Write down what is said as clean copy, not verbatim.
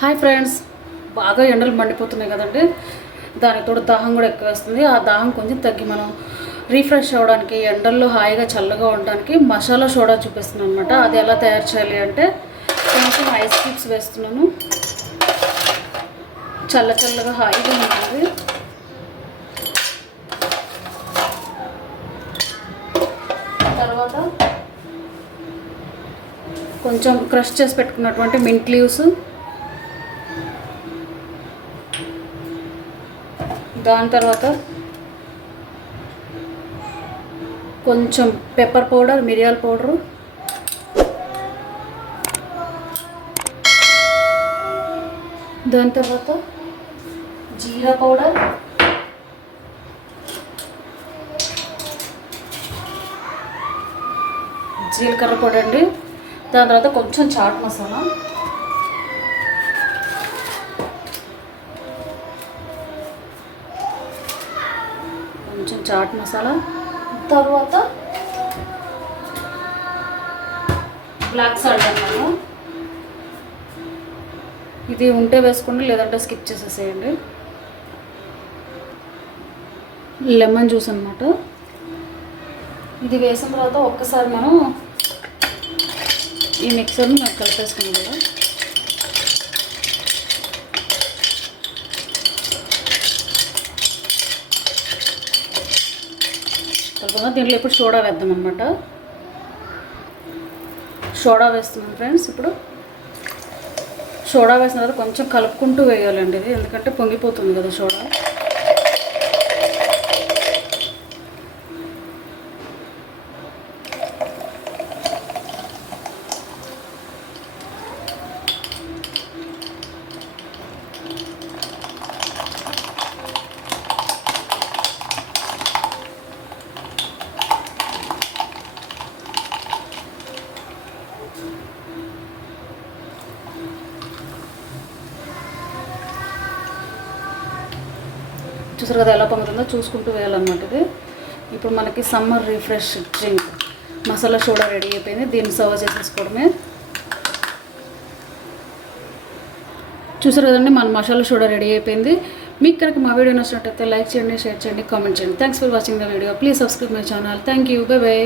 Hi friends, బాగా ఎండలు మండిపోతున్నాయి కదండి. దానికి తోడు దాహం కూడా ఎక్కువ వస్తుంది. ఆ దాహం కొంచెం తగ్గి మనం రీఫ్రెష్ అవ్వడానికి, ఎండల్లో హాయిగా చల్లగా ఉండడానికి మసాలా సోడా చూపిస్తున్నాను అనమాట. అది ఎలా తయారు చేయాలి అంటే కొంచెం ఐస్ క్యూబ్స్ వేస్తున్నాను. చల్లగా హాయిగా ఉంటుంది. తర్వాత కొంచెం క్రష్ చేసి పెట్టుకున్నటువంటి మింట్ లీవ్స్, దాని తర్వాత కొంచెం పెప్పర్ పౌడర్, మిరియాల పౌడరు, దాని తర్వాత జీరా పౌడర్, జీలకర్ర పొడి అండి. దాని తర్వాత కొంచెం చాట్ మసాలా, తర్వాత బ్లాక్ సాల్ట్ అన్నమాట. ఇది ఉంటే వేసుకోండి, లేదంటే స్కిప్ చేసేసేయండి. లెమన్ జ్యూస్ అన్నమాట. ఇది వేసిన తర్వాత ఒక్కసారి మనం ఈ మిక్సర్ని కలిపేసుకున్నాం కదా. కలుపుకుందాం. దీంట్లో ఇప్పుడు సోడా వేద్దాం అనమాట. సోడా వేస్తున్నాం ఫ్రెండ్స్. ఇప్పుడు సోడా వేసిన తర్వాత కొంచెం కలుపుకుంటూ వేయాలండి ఇది, ఎందుకంటే పొంగిపోతుంది కదా సోడా. చూసారు కదా ఎలా పొంగుతుందో, చూసుకుంటూ వేయాలన్నమాట ఇది. ఇప్పుడు మనకి summer refresh drink masala soda ready అయిపోయింది. దీన్ని సర్వ్ చేసేసుకోవడమే. చూసారు కదండి, మన మసాలా సోడా రెడీ అయిపోయింది. మీకు కనుక మా వీడియో నచ్చినట్టయితే లైక్ చేయండి, షేర్ చేయండి, కామెంట్ చేయండి. Thanks for watching the video. Please subscribe my channel. Thank you. By by.